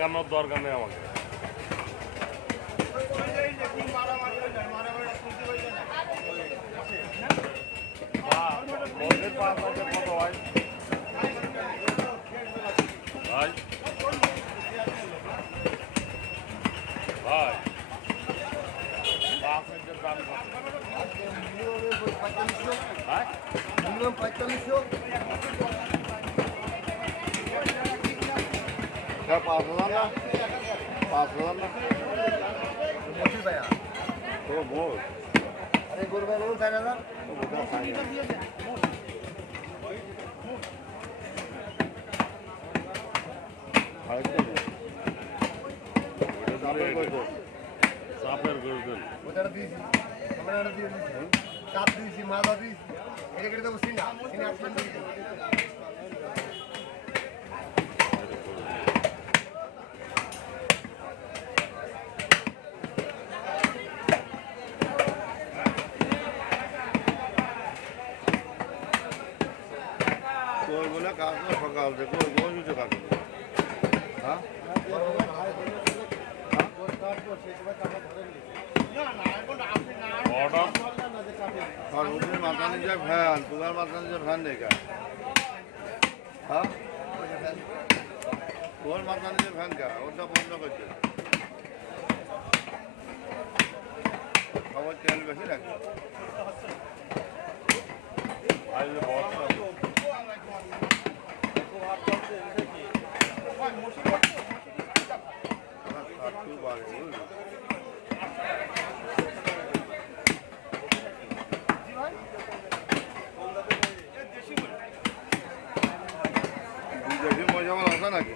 ঠেকানোর দরকার নেই আমাকে। মন্দির পাঁচ হাজার কত হয় ভাই? ভাই 5 মিনিটের দাম কত? মিনিমাম 4500। 5,000 না? 5,000 না? মসজিদ ভাইয়া তো বল। আরে গরু ভাই বলুন 4000। চাপের গরুদের ওটা দিয়েছি, আমরা দিয়েছি, চাপ দিয়েছি, মালা দিয়েছি, এটা কেটে দেবো সিনা, সিনা আসমান দিয়েছি। ওইগুলো কাজ না সকাল থেকে ওইগুলো কিছু কাজ হ্যাঁ और उधर माता ने जब फैन पुगार माता ने जब फैन देखा हाँ पुगार माता ने जब फैन का और तो बंद कर दिया खबर चल बैठी रख आज ये बहुत মজা আছে নাকি?